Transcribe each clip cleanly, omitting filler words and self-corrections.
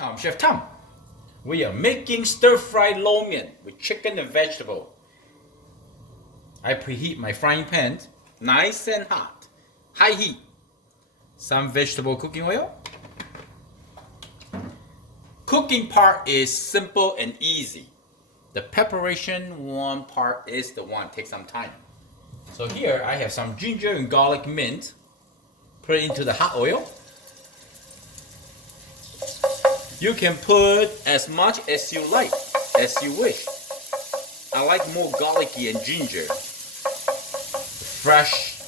I'm Chef Tom. We are making stir-fried lo mein with chicken and vegetable. I preheat my frying pan nice and hot. High heat. Some vegetable cooking oil. Cooking part is simple and easy. The preparation one part is the one takes some time. So here I have some ginger and garlic mint. Put it into the hot oil. You can put as much as you like, as you wish. I like more garlicky and ginger. Fresh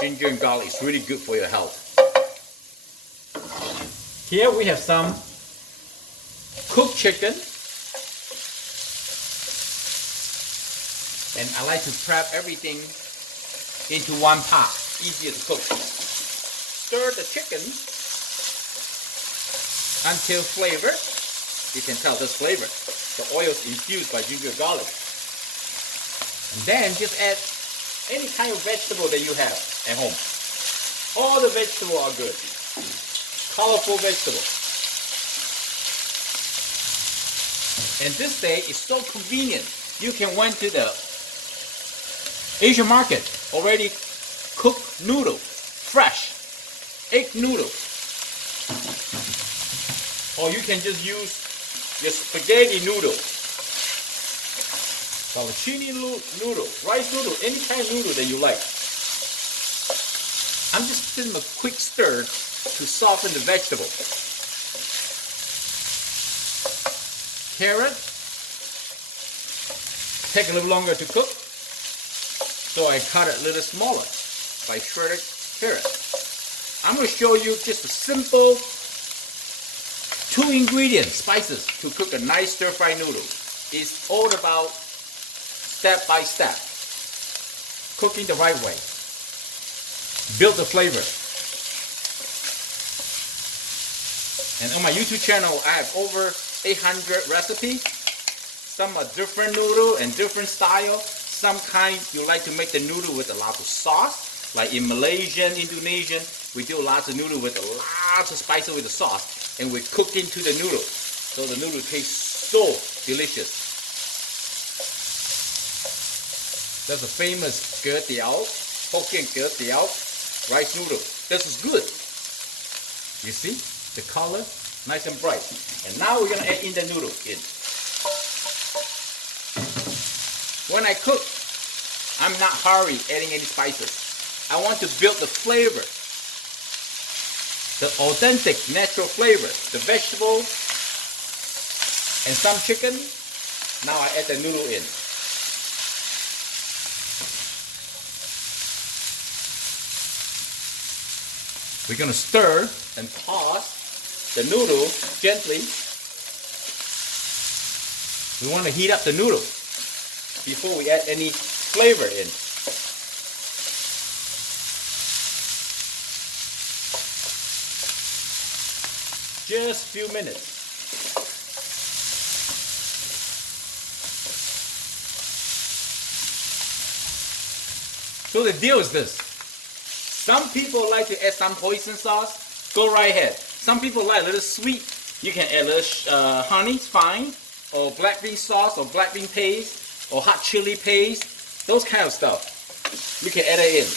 ginger and garlic is really good for your health. Here we have some cooked chicken. And I like to prep everything into one pot, easier to cook. Stir the chicken until flavored. You can tell this flavor. The oil is infused by ginger and garlic. And then just add any kind of vegetable that you have at home. All the vegetables are good. Colorful vegetables. And this day is so convenient. You can went to the Asian market, already cooked noodle, fresh egg noodle. Or you can just use your spaghetti noodle, fettuccine noodle, rice noodle, any kind of noodle that you like. I'm just giving them a quick stir to soften the vegetable. Carrot, take a little longer to cook, so I cut it a little smaller by shredded carrot. I'm going to show you just a simple 2 ingredients, spices to cook a nice stir-fry noodle. It's all about step by step. Cooking the right way. Build the flavor. And on my YouTube channel, I have over 800 recipes. Some are different noodle and different style. Some kind you like to make the noodle with a lot of sauce. Like in Malaysian, Indonesian, we do lots of noodle with lots of spices with the sauce. And we cook into the noodle. So the noodle tastes so delicious. There's a famous Ge Tiao, Hokkien Ge Tiao, rice noodle. This is good. You see? The color, nice and bright. And now we're going to add in the noodle in. When I cook, I'm not hurry adding any spices. I want to build the flavor. The authentic natural flavor, the vegetable and some chicken. Now I add the noodle in. We're going to stir and toss the noodle gently. We want to heat up the noodle before we add any flavor in. Just a few minutes. So the deal is this. Some people like to add some hoisin sauce. Go right ahead. Some people like a little sweet. You can add a little honey, it's fine. Or black bean sauce, or black bean paste, or hot chili paste. Those kind of stuff. You can add it in.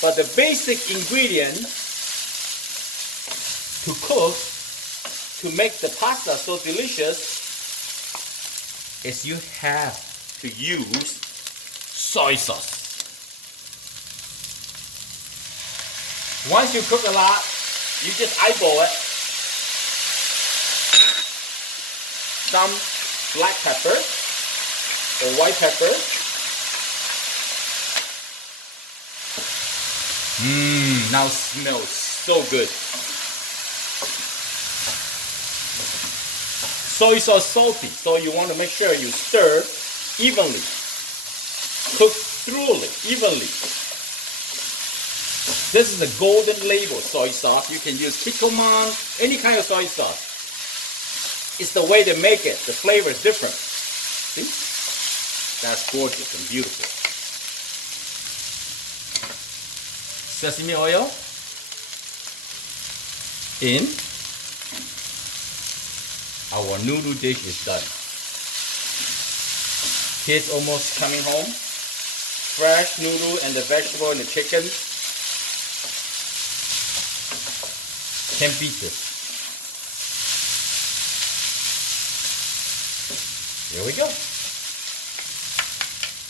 But the basic ingredient to cook, to make the pasta so delicious, is you have to use soy sauce. Once you cook a lot, you just eyeball it. Some black pepper or white pepper. Now it smells so good. Soy sauce salty, so you want to make sure you stir evenly. Cook thoroughly, evenly. This is the golden label soy sauce. You can use Kikkoman, any kind of soy sauce. It's the way they make it. The flavor is different. See? That's gorgeous and beautiful. Sesame oil in. our noodle dish is done. Kids almost coming home. Fresh noodle and the vegetable and the chicken. Can't beat this. Here we go.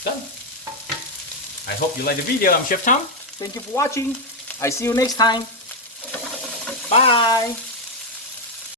Done. I hope you like the video. I'm Chef Tom. Thank you for watching. I see you next time. Bye.